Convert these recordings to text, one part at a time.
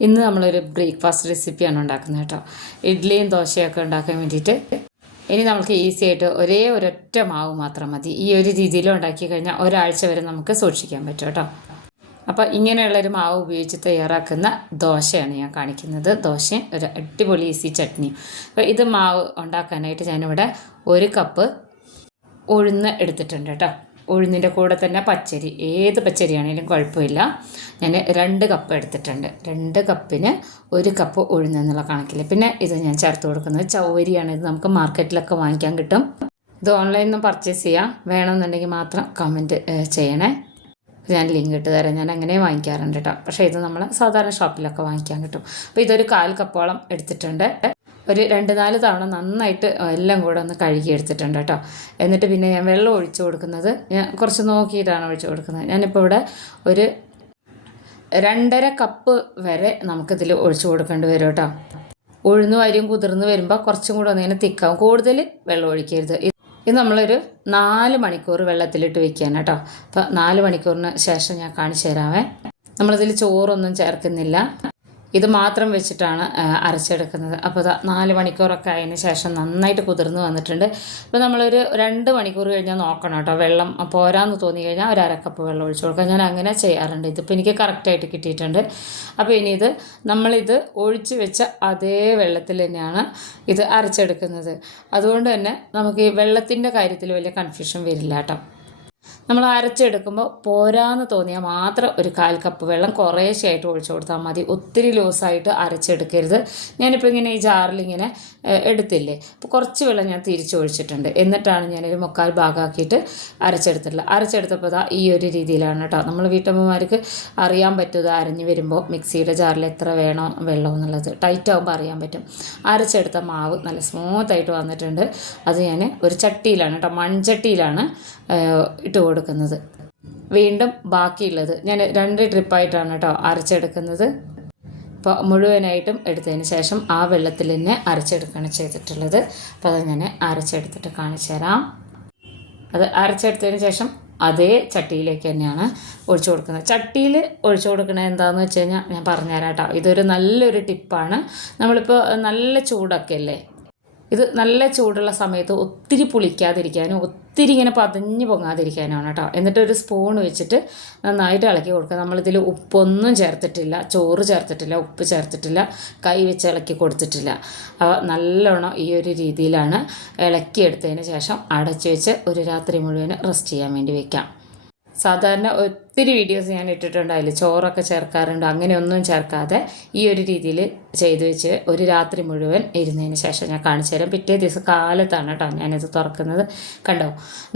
ഇന്ന് നമ്മളൊരു ബ്രേക്ക്ഫാസ്റ്റ് റെസിപ്പിയാണ് ഉണ്ടാക്കുന്നത് കേട്ടോ. ഇഡ്ഡലിയും ദോശയൊക്കെ ഉണ്ടാക്കാൻ വേണ്ടിയിട്ട്. ഇനി നമുക്ക് ഈസി ആയിട്ട് ഒരേ ഒരൊറ്റ മാവ് മാത്രം മതി. ഈ ഒരു രീതിയിൽ ഉണ്ടാക്കി കഴിഞ്ഞാൽ ഒരാഴ്ച വരെ നമുക്ക് സൂക്ഷിക്കാൻ പറ്റും കേട്ടോ. അപ്പോൾ ഇങ്ങനെയുള്ളൊരു മാവ് ഉപയോഗിച്ച് തയ്യാറാക്കുന്ന ദോശയാണ് ഞാൻ കാണിക്കുന്നത്. ദോശയും ഒരു അടിപൊളി ഈസി ചട്നിയും അപ്പോൾ ഇത് മാവ് ഉണ്ടാക്കാനായിട്ട് ഞാനിവിടെ ഒരു കപ്പ് ഉഴുന്ന് എടുത്തിട്ടുണ്ട് കേട്ടോ. ഉഴുന്നിന്റെ കൂടെ തന്നെ പച്ചരി. ഏത് പച്ചരിയാണെങ്കിലും കുഴപ്പമില്ല. ഞാൻ രണ്ട് കപ്പ് എടുത്തിട്ടുണ്ട്. രണ്ട് കപ്പിന് ഒരു കപ്പ് ഉഴുന്നെന്നുള്ള കണക്കിൽ പിന്നെ ഇത് ഞാൻ ചേർത്ത് കൊടുക്കുന്നത് ചൗവരിയാണ്. ഇത് നമുക്ക് മാർക്കറ്റിലൊക്കെ വാങ്ങിക്കാൻ കിട്ടും. ഇത് ഓൺലൈനിൽ നിന്ന് പർച്ചേസ് ചെയ്യാം. വേണമെന്നുണ്ടെങ്കിൽ മാത്രം കമന്റ് ചെയ്യണേ. ഞാൻ ലിങ്ക് ഇട്ട് തരാം. ഞാൻ അങ്ങനെ വാങ്ങിക്കാറുണ്ട് കേട്ടോ പക്ഷേ ഇത് നമ്മൾ സാധാരണ ഷോപ്പിലൊക്കെ വാങ്ങിക്കാൻ കിട്ടും. അപ്പോൾ ഇതൊരു കാൽ കപ്പോളം എടുത്തിട്ടുണ്ട്. ഒരു രണ്ട് നാല് തവണ നന്നായിട്ട് എല്ലാം കൂടെ ഒന്ന് കഴുകി എടുത്തിട്ടുണ്ട് കേട്ടോ. എന്നിട്ട് പിന്നെ ഞാൻ വെള്ളം ഒഴിച്ചു കൊടുക്കുന്നത് ഞാൻ കുറച്ച് നോക്കിയിട്ടാണ് ഒഴിച്ചു കൊടുക്കുന്നത്. ഞാനിപ്പോൾ ഇവിടെ ഒരു രണ്ടര കപ്പ് വരെ നമുക്കിതിൽ ഒഴിച്ചു കൊടുക്കേണ്ടി വരും കേട്ടോ. ഉഴുന്ന് വരും കുതിർന്ന് വരുമ്പോൾ കുറച്ചും കൂടെ ഒന്നിങ്ങനെ തിക്കാവും. കൂടുതൽ വെള്ളം ഒഴിക്കരുത്. ഇത് നമ്മളൊരു നാല് മണിക്കൂർ വെള്ളത്തിലിട്ട് വെക്കുകയാണ് കേട്ടോ. അപ്പോൾ നാല് മണിക്കൂറിന് ശേഷം ഞാൻ കാണിച്ചു തരാമേ നമ്മളിതിൽ ചോറൊന്നും ചേർക്കുന്നില്ല. ഇത് മാത്രം വെച്ചിട്ടാണ് അരച്ചെടുക്കുന്നത്. അപ്പോൾ നാല് മണിക്കൂറൊക്കെ ആയതിന് ശേഷം നന്നായിട്ട് കുതിർന്ന് വന്നിട്ടുണ്ട്. ഇപ്പോൾ നമ്മളൊരു രണ്ട് മണിക്കൂർ കഴിഞ്ഞാൽ നോക്കണം കേട്ടോ. വെള്ളം പോരാന്ന് തോന്നി കഴിഞ്ഞാൽ ഒരു അരക്കപ്പ് വെള്ളം ഒഴിച്ചു കൊടുക്കുക ഞാൻ അങ്ങനെ ചെയ്യാറുണ്ട്. ഇതിപ്പോൾ എനിക്ക് കറക്റ്റായിട്ട് കിട്ടിയിട്ടുണ്ട്. അപ്പോൾ ഇനി ഇത് നമ്മളിത് ഒഴിച്ച് വെച്ച അതേ വെള്ളത്തിൽ തന്നെയാണ് ഇത് അരച്ചെടുക്കുന്നത്. അതുകൊണ്ട് തന്നെ നമുക്ക് ഈ വെള്ളത്തിന്റെ കാര്യത്തിൽ വലിയ കൺഫ്യൂഷൻ വരില്ല കേട്ടോ. നമ്മൾ അരച്ചെടുക്കുമ്പോൾ പോരാന്ന് തോന്നിയാൽ മാത്രം ഒരു കാൽ കപ്പ് വെള്ളം കുറേശ്ശെയായിട്ട് ഒഴിച്ചു കൊടുത്താൽ മതി. ഒത്തിരി ലൂസായിട്ട് അരച്ചെടുക്കരുത്. ഞാനിപ്പോൾ ഇങ്ങനെ ഈ ജാറിൽ ഇങ്ങനെ എടുത്തില്ലേ? അപ്പോൾ കുറച്ച് വെള്ളം ഞാൻ തിരിച്ചൊഴിച്ചിട്ടുണ്ട് എന്നിട്ടാണ് ഞാനൊരു മുക്കാൽ ഭാഗമാക്കിയിട്ട് അരച്ചെടുത്തിട്ടുള്ളത്. അരച്ചെടുത്തപ്പോൾ ഇതാ ഈ ഒരു രീതിയിലാണ് കേട്ടോ നമ്മൾ വീട്ടമ്മമാർക്ക് അറിയാൻ പറ്റും അരഞ്ഞ് വരുമ്പോൾ മിക്സിയുടെ ജാറിൽ എത്ര വേണോ വെള്ളം എന്നുള്ളത്. ടൈറ്റ് ആകുമ്പോൾ അറിയാൻ പറ്റും. അരച്ചെടുത്ത മാവ് നല്ല സ്മൂത്തായിട്ട് വന്നിട്ടുണ്ട്. അത് ഞാൻ ഒരു ചട്ടിയിലാണ് കേട്ടോ മൺചട്ടിയിലാണ് ഇട്ട് കൊടുക്കുന്നത്. വീണ്ടും ബാക്കിയുള്ളത്. ഞാൻ രണ്ട് ട്രിപ്പായിട്ടാണ് കേട്ടോ അരച്ചെടുക്കുന്നത്. അപ്പോൾ മുഴുവനായിട്ടും എടുത്തതിന് ശേഷം ആ വെള്ളത്തിൽ തന്നെ അരച്ചെടുക്കുകയാണ് ചെയ്തിട്ടുള്ളത്. അപ്പോൾ അത് ഞാൻ അരച്ചെടുത്തിട്ട് കാണിച്ചു തരാം. അത് അരച്ചെടുത്തതിന് ശേഷം അതേ ചട്ടിയിലേക്ക് തന്നെയാണ് ഒഴിച്ചു കൊടുക്കുന്നത്. ചട്ടിയിൽ ഒഴിച്ചു കൊടുക്കണത് എന്താണെന്ന് വെച്ച് കഴിഞ്ഞാൽ ഞാൻ പറഞ്ഞുതരാം കേട്ടോ ഇതൊരു നല്ലൊരു ടിപ്പാണ്. നമ്മളിപ്പോൾ നല്ല ചൂടൊക്കെ അല്ലേ? ഇത് നല്ല ചൂടുള്ള സമയത്ത് ഒത്തിരി പുളിക്കാതിരിക്കാനും ഒത്തിരി ഇങ്ങനെ പതഞ്ഞ് പൊങ്ങാതിരിക്കാനാണ് കേട്ടോ. എന്നിട്ട് ഒരു സ്പൂൺ വെച്ചിട്ട് നന്നായിട്ട് ഇളക്കി കൊടുക്കുക. നമ്മളിതിൽ ഉപ്പൊന്നും ചേർത്തിട്ടില്ല ചോറ് ചേർത്തിട്ടില്ല ഉപ്പ് ചേർത്തിട്ടില്ല കൈ വെച്ച് ഇളക്കി കൊടുത്തിട്ടില്ല. അപ്പോൾ നല്ലോണം ഈ ഒരു രീതിയിലാണ് ഇളക്കിയെടുത്തതിന് ശേഷം അടച്ചു വെച്ച് ഒരു രാത്രി മുഴുവൻ റെസ്റ്റ് ചെയ്യാൻ വേണ്ടി വെക്കാം. സാധാരണ ഒത്തിരി വീഡിയോസ് ഞാൻ ഇട്ടിട്ടുണ്ട്. അതിൽ ചോറൊക്കെ ചേർക്കാറുണ്ട്. അങ്ങനെയൊന്നും ചേർക്കാതെ ഈ ഒരു രീതിയിൽ ചെയ്തു വെച്ച് ഒരു രാത്രി മുഴുവൻ ഇരുന്നതിന് ശേഷം ഞാൻ കാണിച്ചു തരാം. പിറ്റേ ദിവസം കാലത്താണ് കേട്ടോ ഞാനിത് തുറക്കുന്നത്. കണ്ടോ?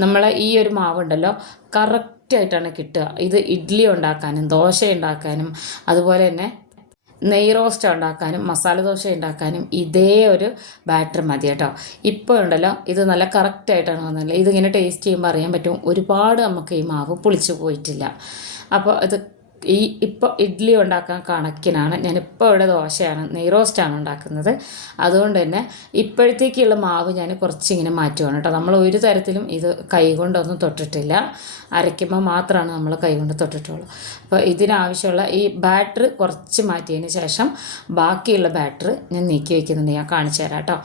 നമ്മൾ ഈ ഒരു മാവുണ്ടല്ലോ കറക്റ്റായിട്ടാണ് കിട്ടുക. ഇത് ഇഡ്ഡലി ഉണ്ടാക്കാനും ദോശ ഉണ്ടാക്കാനും അതുപോലെ തന്നെ നെയ് റോസ്റ്റ് ഉണ്ടാക്കാനും മസാല ദോശ ഉണ്ടാക്കാനും ഇതേ ഒരു ബാറ്റർ മതി കേട്ടോ. ഇപ്പോൾ ഉണ്ടല്ലോ ഇത് നല്ല കറക്റ്റായിട്ടാണ് വന്നത് ഇതിങ്ങനെ ടേസ്റ്റ് ചെയ്യുമ്പോൾ അറിയാൻ പറ്റും ഒരുപാട് നമുക്ക് ഈ മാവ് പുളിച്ചു പോയിട്ടില്ല. അപ്പോൾ ഇത് ഈ ഇപ്പോൾ ഇഡ്ഡലി ഉണ്ടാക്കാൻ കണക്കിനാണ്. ഞാനിപ്പോൾ ഇവിടെ ദോശയാണ് നെയ് റോസ്റ്റാണ് ഉണ്ടാക്കുന്നത്. അതുകൊണ്ട് തന്നെ ഇപ്പോഴത്തേക്കുള്ള മാവ് ഞാൻ കുറച്ചിങ്ങനെ മാറ്റുവാണ് കേട്ടോ. നമ്മൾ ഒരു തരത്തിലും ഇത് കൈ കൊണ്ടൊന്നും തൊട്ടിട്ടില്ല. അരയ്ക്കുമ്പോൾ മാത്രമാണ് നമ്മൾ കൈകൊണ്ട് തൊട്ടിട്ടുള്ളൂ. അപ്പോൾ ഇതിനാവശ്യമുള്ള ഈ ബാറ്റർ കുറച്ച് മാറ്റിയതിന് ശേഷം ബാക്കിയുള്ള ബാറ്റർ ഞാൻ നീക്കി വയ്ക്കുന്നുണ്ട് ഞാൻ കാണിച്ചു തരാം കേട്ടോ.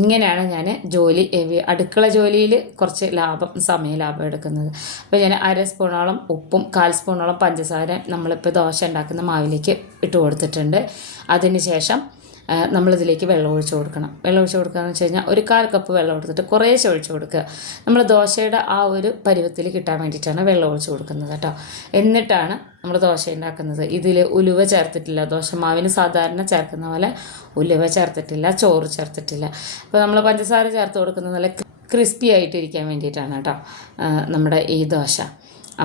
ഇങ്ങനെയാണ് ഞാൻ ജോലി അടുക്കള ജോലിയിൽ കുറച്ച് ലാഭം സമയ ലാഭം എടുക്കുന്നത്. അപ്പോൾ ഞാൻ അര സ്പൂണോളം ഉപ്പും കാൽ സ്പൂണോളം പഞ്ചസാര നമ്മളിപ്പോൾ ദോശ ഉണ്ടാക്കുന്ന മാവിലേക്ക് ഇട്ട് കൊടുത്തിട്ടുണ്ട്. അതിന് ശേഷം നമ്മളിതിലേക്ക് വെള്ളം ഒഴിച്ച് കൊടുക്കണം. വെള്ളം ഒഴിച്ച് കൊടുക്കുക എന്ന് വെച്ച് കഴിഞ്ഞാൽ ഒരു കാൽ കപ്പ് വെള്ളം എടുത്തിട്ട് കുറേശ്ശെ ഒഴിച്ച് കൊടുക്കുക. നമ്മൾ ദോശയുടെ ആ ഒരു പരുവത്തിൽ കിട്ടാൻ വേണ്ടിയിട്ടാണ് വെള്ളം ഒഴിച്ച് കൊടുക്കുന്നത് കേട്ടോ. എന്നിട്ടാണ് നമ്മൾ ദോശ ഉണ്ടാക്കുന്നത്. ഇതിൽ ഉലുവ ചേർത്തിട്ടില്ല. ദോശമാവിന് സാധാരണ ചേർക്കുന്ന പോലെ ഉലുവ ചേർത്തിട്ടില്ല ചോറ് ചേർത്തിട്ടില്ല. അപ്പോൾ നമ്മൾ പഞ്ചസാര ചേർത്ത് കൊടുക്കുന്നത് നല്ല ക്രിസ്പി ആയിട്ടിരിക്കാൻ വേണ്ടിയിട്ടാണ് കേട്ടോ നമ്മുടെ ഈ ദോശ.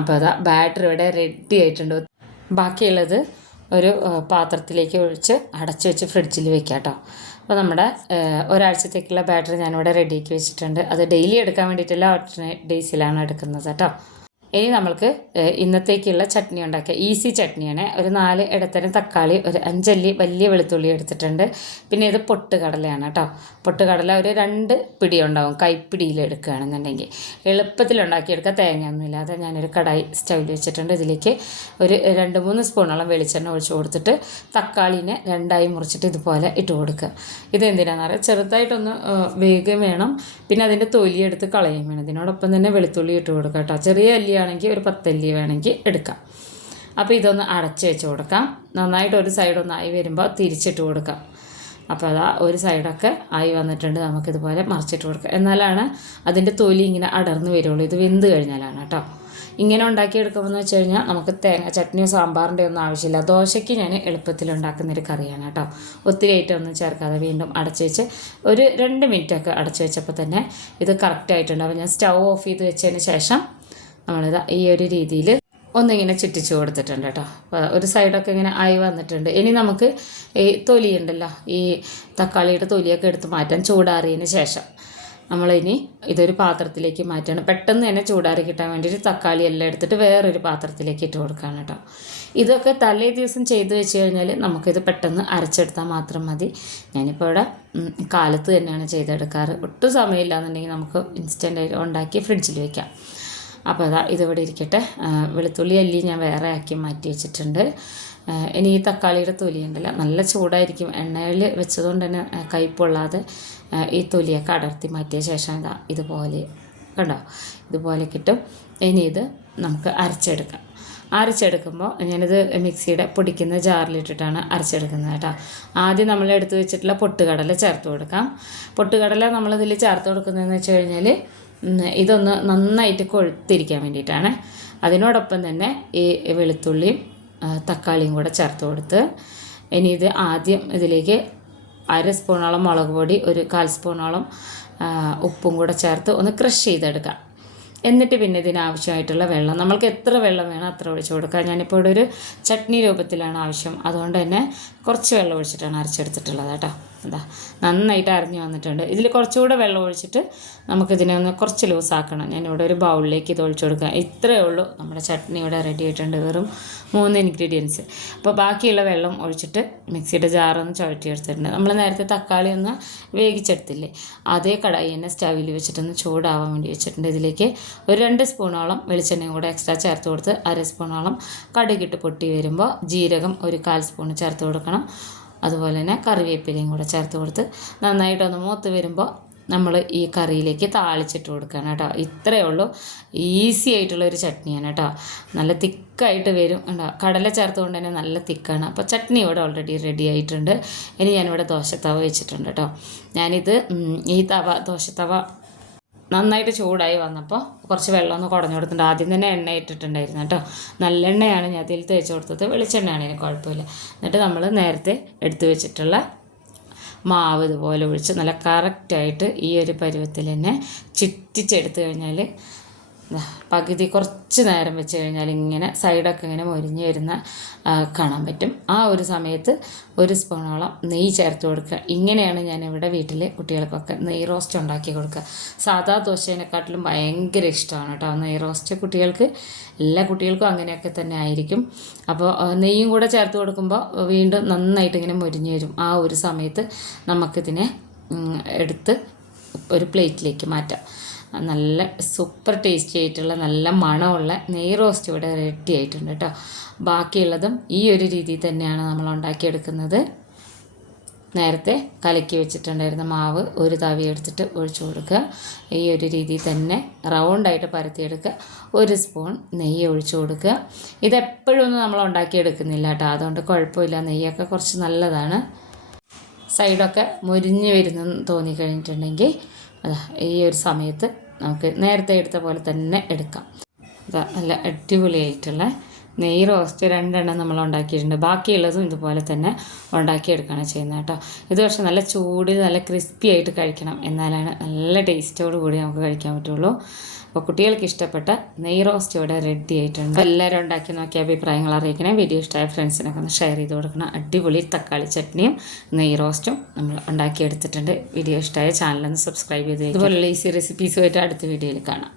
അപ്പോൾ അതാ ബാറ്ററി ഇവിടെ റെഡി ആയിട്ടുണ്ട്. ബാക്കിയുള്ളത് ഒരു പാത്രത്തിലേക്ക് ഒഴിച്ച് അടച്ചു വെച്ച് ഫ്രിഡ്ജിൽ വെക്കാം കേട്ടോ അപ്പോൾ നമ്മുടെ ഒരാഴ്ചത്തേക്കുള്ള ബാറ്ററി ഞാനിവിടെ റെഡിയാക്കി വെച്ചിട്ടുണ്ട്. അത് ഡെയിലി എടുക്കാൻ വേണ്ടിയിട്ടല്ല ഓൾട്ടർനേറ്റ് ഡേയ്സിലാണ് എടുക്കുന്നത് കേട്ടോ ഇനി നമ്മൾക്ക് ഇന്നത്തേക്കുള്ള ചട്നി ഉണ്ടാക്കുക. ഈസി ചട്നിയാണ്. ഒരു നാല് ഇടത്തരം തക്കാളി ഒരു അഞ്ചല്ലി വലിയ വെളുത്തുള്ളി എടുത്തിട്ടുണ്ട്. പിന്നെ ഇത് പൊട്ടുകടലയാണ് കേട്ടോ. പൊട്ടുകടല ഒരു രണ്ട് പിടി ഉണ്ടാവും കൈപ്പിടിയിൽ എടുക്കുകയാണെന്നുണ്ടെങ്കിൽ. എളുപ്പത്തിൽ ഉണ്ടാക്കിയെടുക്കുക. തേങ്ങയൊന്നുമില്ലാതെ ഞാനൊരു കടായി സ്റ്റൗവിൽ വെച്ചിട്ടുണ്ട്. ഇതിലേക്ക് ഒരു രണ്ട് മൂന്ന് സ്പൂണോളം വെളിച്ചെണ്ണ ഒഴിച്ച് കൊടുത്തിട്ട് തക്കാളിനെ രണ്ടായി മുറിച്ചിട്ട് ഇതുപോലെ ഇട്ട് കൊടുക്കുക. ഇത് എന്തിനാണെന്ന് അറിയാം? ചെറുതായിട്ടൊന്ന് വേഗം വേണം. പിന്നെ അതിന്റെ തൊലി എടുത്ത് കളയും വേണം. ഇതിനോടൊപ്പം തന്നെ വെളുത്തുള്ളി ഇട്ട് കൊടുക്കുക കേട്ടോ. ചെറിയ അല്ലിയാണെങ്കിൽ ഒരു പത്തല്ലി വേണമെങ്കിൽ എടുക്കാം. അപ്പോൾ ഇതൊന്ന് അടച്ച് വെച്ച് കൊടുക്കാം. നന്നായിട്ട് ഒരു സൈഡ് ഒന്ന് ആയി വരുമ്പോൾ തിരിച്ചിട്ട് കൊടുക്കാം. അപ്പോൾ അതാ ഒരു സൈഡൊക്കെ ആയി വന്നിട്ടുണ്ട്. നമുക്കിതുപോലെ മറിച്ചിട്ട് കൊടുക്കാം. എന്നാലാണ് അതിന്റെ തൊലി ഇങ്ങനെ അടർന്നു വരുള്ളൂ. ഇത് വെന്ത് കഴിഞ്ഞാലാണ് കേട്ടോ. ഇങ്ങനെ ഉണ്ടാക്കിയെടുക്കുമെന്ന് വെച്ച് കഴിഞ്ഞാൽ നമുക്ക് തേങ്ങ ചട്നിയോ സാമ്പാറിന്റെ ഒന്നും ആവശ്യമില്ല. ദോശയ്ക്ക് ഞാൻ എളുപ്പത്തിൽ ഉണ്ടാക്കുന്നൊരു കറിയാണ് കേട്ടോ. ഒത്തിരി ഐറ്റം ഒന്നും ചേർക്കാതെ വീണ്ടും അടച്ച് വെച്ച് ഒരു രണ്ട് മിനിറ്റൊക്കെ അടച്ച് വെച്ചപ്പോൾ തന്നെ ഇത് കറക്റ്റായിട്ടുണ്ട് അപ്പോൾ ഞാൻ സ്റ്റൗ ഓഫ് ചെയ്ത് വെച്ചതിന് ശേഷം നമ്മളിത് ഈ ഒരു രീതിയിൽ ഒന്നിങ്ങനെ ചുറ്റിച്ച് കൊടുത്തിട്ടുണ്ട് കേട്ടോ. അപ്പോൾ ഒരു സൈഡൊക്കെ ഇങ്ങനെ ആയി വന്നിട്ടുണ്ട്. ഇനി നമുക്ക് ഈ തൊലി ഉണ്ടല്ലോ ഈ തക്കാളിയുടെ തൊലിയൊക്കെ എടുത്ത് മാറ്റാൻ ചൂടാറിയതിന് ശേഷം. നമ്മളിനി ഇതൊരു പാത്രത്തിലേക്ക് മാറ്റണം. പെട്ടെന്ന് തന്നെ ചൂടാറി കിട്ടാൻ വേണ്ടിയിട്ട് തക്കാളി എല്ലാം എടുത്തിട്ട് വേറൊരു പാത്രത്തിലേക്ക് ഇട്ട് കൊടുക്കുകയാണ് കേട്ടോ. ഇതൊക്കെ തലേ ദിവസം ചെയ്ത് വെച്ച് കഴിഞ്ഞാൽ നമുക്കിത് പെട്ടെന്ന് അരച്ചെടുത്താൽ മാത്രം മതി. ഞാനിപ്പോൾ ഇവിടെ കാലത്ത് തന്നെയാണ് ചെയ്തെടുക്കാറ്. ഒട്ടും സമയമില്ലാന്നുണ്ടെങ്കിൽ നമുക്ക് ഇൻസ്റ്റന്റ് ഉണ്ടാക്കി ഫ്രിഡ്ജിൽ വെക്കാം. അപ്പോൾ അതാ ഇതിവിടെ ഇരിക്കട്ടെ. വെളുത്തുള്ളി അല്ലി ഞാൻ വേറെ ആക്കി മാറ്റി വെച്ചിട്ടുണ്ട്. ഇനി ഈ തക്കാളിയുടെ തൊലി ഉണ്ടല്ലോ. നല്ല ചൂടായിരിക്കും. എണ്ണയിൽ വെച്ചതുകൊണ്ട് തന്നെ കയ്പൊള്ളാതെ ഈ തൊലിയൊക്കെ അടർത്തി മാറ്റിയ ശേഷം ഇതാ ഇതുപോലെ കണ്ടോ? ഇതുപോലെ കിട്ടും. ഇനി ഇത് നമുക്ക് അരച്ചെടുക്കാം. അരച്ചെടുക്കുമ്പോൾ ഞാനിത് മിക്സിയുടെ പൊടിക്കുന്ന ജാറിലിട്ടിട്ടാണ് അരച്ചെടുക്കുന്നത് കേട്ടോ. ആദ്യം നമ്മൾ എടുത്തു വെച്ചിട്ടുള്ള പൊട്ടുകടല ചേർത്ത് കൊടുക്കാം. പൊട്ടുകടല നമ്മളിതിൽ ചേർത്ത് കൊടുക്കുന്നതെന്ന് വെച്ച് കഴിഞ്ഞാൽ ഇതൊന്ന് നന്നായിട്ട് കൊഴുത്തിരിക്കാൻ വേണ്ടിയിട്ടാണ്. അതിനോടൊപ്പം തന്നെ ഈ വെളുത്തുള്ളിയും തക്കാളിയും കൂടെ ചേർത്ത് കൊടുത്ത് ഇനി ഇത് ആദ്യം ഇതിലേക്ക് അര സ്പൂണോളം മുളക് പൊടി ഒരു കാൽ സ്പൂണോളം ഉപ്പും കൂടെ ചേർത്ത് ഒന്ന് ക്രഷ് ചെയ്തെടുക്കാം. എന്നിട്ട് പിന്നെ ഇതിനാവശ്യമായിട്ടുള്ള വെള്ളം. നമ്മൾക്ക് എത്ര വെള്ളം വേണം അത്ര ഒഴിച്ചു കൊടുക്കുക ഞാനിപ്പോൾ ഇവിടെ ഒരു ചട്നി രൂപത്തിലാണ് ആവശ്യം. അതുകൊണ്ട് തന്നെ കുറച്ച് വെള്ളം ഒഴിച്ചിട്ടാണ് അരച്ചെടുത്തിട്ടുള്ളത് കേട്ടോ. എന്താ നന്നായിട്ട് അരഞ്ഞു വന്നിട്ടുണ്ട്. ഇതിൽ കുറച്ചുകൂടെ വെള്ളം ഒഴിച്ചിട്ട് നമുക്കിതിനെ ഒന്ന് കുറച്ച് ലൂസാക്കണം. ഞാനിവിടെ ഒരു ബൗളിലേക്ക് ഇത് ഒഴിച്ചു കൊടുക്കുക ഇത്രയേ ഉള്ളൂ നമ്മുടെ ചട്നി ഇവിടെ റെഡി ആയിട്ടുണ്ട് വെറും മൂന്ന് ഇൻഗ്രീഡിയൻസ് അപ്പോൾ ബാക്കിയുള്ള വെള്ളം ഒഴിച്ചിട്ട് മിക്സിയുടെ ജാറൊന്ന് ചുഴറ്റിയെടുത്തിട്ടുണ്ട് നമ്മൾ നേരത്തെ തക്കാളി ഒന്ന് വേവിച്ചെടുത്തില്ലേ അതേ കടായി തന്നെ സ്റ്റവിൽ വെച്ചിട്ടൊന്ന് ചൂടാവാൻ വേണ്ടി വെച്ചിട്ടുണ്ട്. ഇതിലേക്ക് ഒരു രണ്ട് സ്പൂണോളം വെളിച്ചെണ്ണയും കൂടെ എക്സ്ട്രാ ചേർത്ത് കൊടുത്ത് അര സ്പൂണോളം കടുകിട്ട് പൊട്ടി വരുമ്പോൾ ജീരകം ഒരു കാൽ സ്പൂൺ ചേർത്ത് കൊടുക്കണം. അതുപോലെ തന്നെ കറിവേപ്പിലയും കൂടെ ചേർത്ത് കൊടുത്ത് നന്നായിട്ടൊന്ന് മൂത്ത് വരുമ്പോൾ നമ്മൾ ഈ കറിയിലേക്ക് താളിച്ചിട്ട് കൊടുക്കണം കേട്ടോ. ഇത്രയേ ഉള്ളൂ. ഈസി ആയിട്ടുള്ള ഒരു ചട്നിയാണ് കേട്ടോ. നല്ല തിക്കായിട്ട് വരും. കേട്ടോ കടല ചേർത്ത് കൊണ്ട് തന്നെ നല്ല തിക്കാണ്. അപ്പോൾ ചട്നി ഇവിടെ ഓൾറെഡി റെഡി ആയിട്ടുണ്ട്. ഇനി ഞാനിവിടെ ദോശത്തവ വെച്ചിട്ടുണ്ട് കേട്ടോ. ഞാനിത് ഈ തവ ദോശത്തവ നന്നായിട്ട് ചൂടായി വന്നപ്പോൾ കുറച്ച് വെള്ളം ഒന്ന് കുടഞ്ഞു കൊടുത്തിട്ടുണ്ട്. ആദ്യം തന്നെ എണ്ണ ഇട്ടിട്ടുണ്ടായിരുന്നു കേട്ടോ. നല്ലെണ്ണയാണ് ഞാൻ അതിൽ തേച്ച് കൊടുത്തത്. വെളിച്ചെണ്ണയാണ് വെളിച്ചെണ്ണയാണെങ്കിൽ കുഴപ്പമില്ല. എന്നിട്ട് നമ്മൾ നേരത്തെ എടുത്തു വെച്ചിട്ടുള്ള മാവ് ഇതുപോലെ ഒഴിച്ച് നല്ല കറക്റ്റായിട്ട് ഈ ഒരു പരുവത്തിൽ തന്നെ ചുറ്റിച്ചെടുത്ത് കഴിഞ്ഞാൽ പകുതി കുറച്ച് നേരം വെച്ച് കഴിഞ്ഞാൽ ഇങ്ങനെ സൈഡൊക്കെ ഇങ്ങനെ മൊരിഞ്ഞ് വരുന്ന കാണാൻ പറ്റും. ആ ഒരു സമയത്ത് ഒരു സ്പൂണോളം നെയ്യ് ചേർത്ത് കൊടുക്കുക. ഇങ്ങനെയാണ് ഞാൻ ഇവിടെ വീട്ടിൽ കുട്ടികൾക്കൊക്കെ നെയ്യ് റോസ്റ്റ് ഉണ്ടാക്കി കൊടുക്കുക. സാധാ ദോശേനെക്കാട്ടിലും ഭയങ്കര ഇഷ്ടമാണ് കേട്ടോ. നെയ്യ് റോസ്റ്റ് കുട്ടികൾക്ക് എല്ലാ കുട്ടികൾക്കും അങ്ങനെയൊക്കെ തന്നെ ആയിരിക്കും. അപ്പോൾ നെയ്യും കൂടെ ചേർത്ത് കൊടുക്കുമ്പോൾ വീണ്ടും നന്നായിട്ട് ഇങ്ങനെ മൊരിഞ്ഞ് വരും. ആ ഒരു സമയത്ത് നമുക്കിതിനെ എടുത്ത് ഒരു പ്ലേറ്റിലേക്ക് മാറ്റാം. നല്ല സൂപ്പർ ടേസ്റ്റി ആയിട്ടുള്ള നല്ല മണമുള്ള നെയ് റോസ്റ്റ് ഇവിടെ റെഡി ആയിട്ടുണ്ട് കേട്ടോ ബാക്കിയുള്ളതും ഈ ഒരു രീതിയിൽ തന്നെയാണ് നമ്മൾ ഉണ്ടാക്കിയെടുക്കുന്നത്. നേരത്തെ കലക്കി വെച്ചിട്ടുണ്ടായിരുന്ന മാവ് ഒരു തവി എടുത്തിട്ട് ഒഴിച്ചു കൊടുക്കുക. ഈ ഒരു രീതിയിൽ തന്നെ റൗണ്ടായിട്ട് പരത്തിയെടുക്കുക. ഒരു സ്പൂൺ നെയ്യ് ഒഴിച്ചു കൊടുക്കുക. ഇതെപ്പോഴും ഒന്നും നമ്മൾ ഉണ്ടാക്കിയെടുക്കുന്നില്ല കേട്ടോ അതുകൊണ്ട് കുഴപ്പമില്ല. നെയ്യൊക്കെ കുറച്ച് നല്ലതാണ്. സൈഡൊക്കെ മുരിഞ്ഞ് വരുന്നെന്ന് തോന്നിക്കഴിഞ്ഞിട്ടുണ്ടെങ്കിൽ അതാ ഈ ഒരു സമയത്ത് നമുക്ക് നേരത്തെ എടുത്ത പോലെ തന്നെ എടുക്കാം. നല്ല അടിപൊളിയായിട്ടുള്ള നെയ് റോസ്റ്റ് രണ്ടെണ്ണം നമ്മൾ ഉണ്ടാക്കിയിട്ടുണ്ട്. ബാക്കിയുള്ളതും ഇതുപോലെ തന്നെ ഉണ്ടാക്കിയെടുക്കുകയാണ് ചെയ്യുന്നത് കേട്ടോ. ഇത് പക്ഷെ നല്ല ചൂട് നല്ല ക്രിസ്പി ആയിട്ട് കഴിക്കണം. എന്നാലാണ് നല്ല ടേസ്റ്റോട് കൂടി നമുക്ക് കഴിക്കാൻ പറ്റുള്ളൂ. അപ്പോൾ കുട്ടികൾക്ക് ഇഷ്ടപ്പെട്ട നെയ് റോസ്റ്റ് ഇവിടെ റെഡി ആയിട്ടുണ്ട്. എല്ലാവരും ഉണ്ടാക്കി നോക്കിയ അഭിപ്രായങ്ങൾ അറിയിക്കണേ. വീഡിയോ ഇഷ്ടമായ ഫ്രണ്ട്സിനൊക്കെ ഒന്ന് ഷെയർ ചെയ്ത് കൊടുക്കണം. അടിപൊളി തക്കാളി ചട്നിയും നെയ് റോസ്റ്റും നമ്മൾ ഉണ്ടാക്കിയെടുത്തിട്ടുണ്ട്. വീഡിയോ ഇഷ്ടമായ ചാനലൊന്ന് സബ്സ്ക്രൈബ് ചെയ്ത് ഇതുപോലുള്ള ഈസി റെസിപ്പീസുമായിട്ട് അടുത്ത വീഡിയോയിൽ കാണാം.